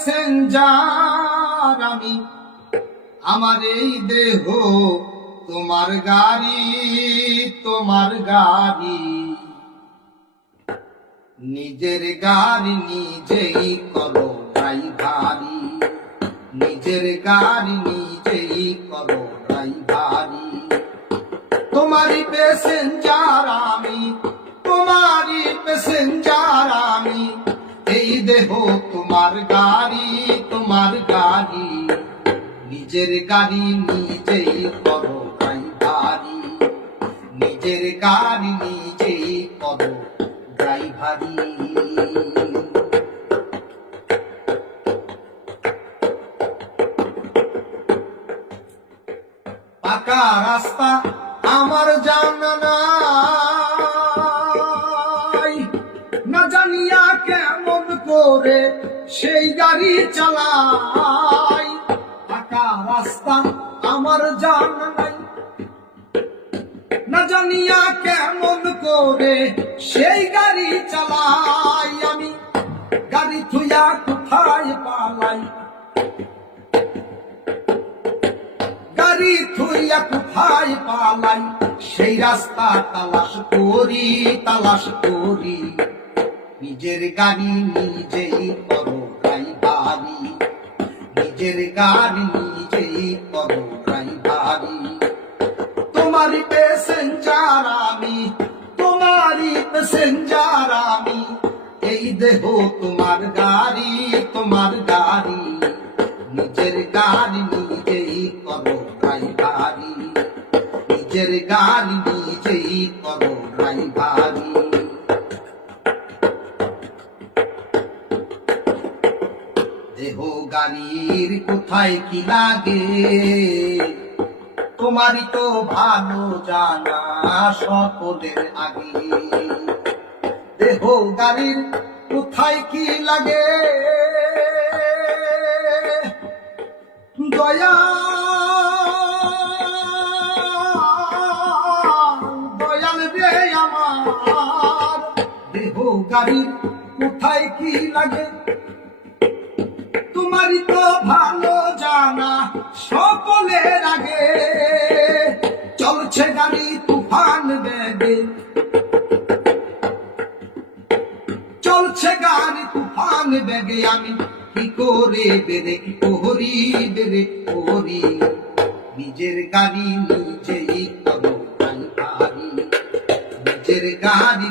Passenger আমি, আমার এই দেহ তোমার গাড়ি, তোমার গাড়ি। নিজের গাড়ি নিজেই করো ড্রাইভারি, নিজের গাড়ি নিজেই করো ড্রাইভারি। তোমারই প্যাসেঞ্জার আমি, তোমারই প্যাসেঞ্জার আমি, এই দেহ তোমার গাড়ি, তোমার গাড়ি। নিজের গাড়ি নিজেই করো ড্রাইভারি, নিজের গাড়ি নিজেই করো ড্রাইভারি। পাকা রাস্তা আমার জানা নাই, না জানিয়া কেমন করে সেই গাড়ি চালাই। পাকা রাস্তা আমার জানা নাই, না জানিয়া কেমন করে সেই গাড়ি চালাই। আমি গাড়ি থুইয়া কোথায় পালাই, গাড়ি থুইয়া কোথায় পালাই, সেই রাস্তা তালাশ করি, তালাশ করি। নিজের গাড়ি নিজেই করো ড্রাইভারি, নিজের গাড়ি নিজেই করো ড্রাইভারি। তোমারই প্যাসেঞ্জার আমি, তোমারই প্যাসেঞ্জার আমি, এই দেহ তোমার গাড়ি, তোমার গাড়ি। নিজের গাড়ি নিজেই করো ড্রাইভারি, নিজের গাড়ি নিজেই করো ড্রাইভারি। দেহ গাড়ির কোথায় কি লাগে, তোমারই তো ভালো জানা সকলের আগে। দেহ গাড়ির কোথায় কি লাগে, দয়া দয়াল রে আমার। দেহ গাড়ির কোথায় কি লাগে, তোমারই তো ভালো জানা সকলের আগে। চলছে গাড়ি তুফান বেগে, চলছে গাড়ি তুফান বেগে, আমি কি করে ব্রেক করি, ব্রেক করি। নিজের গাড়ি নিজেই করো ড্রাইভারি, নিজের গাড়ি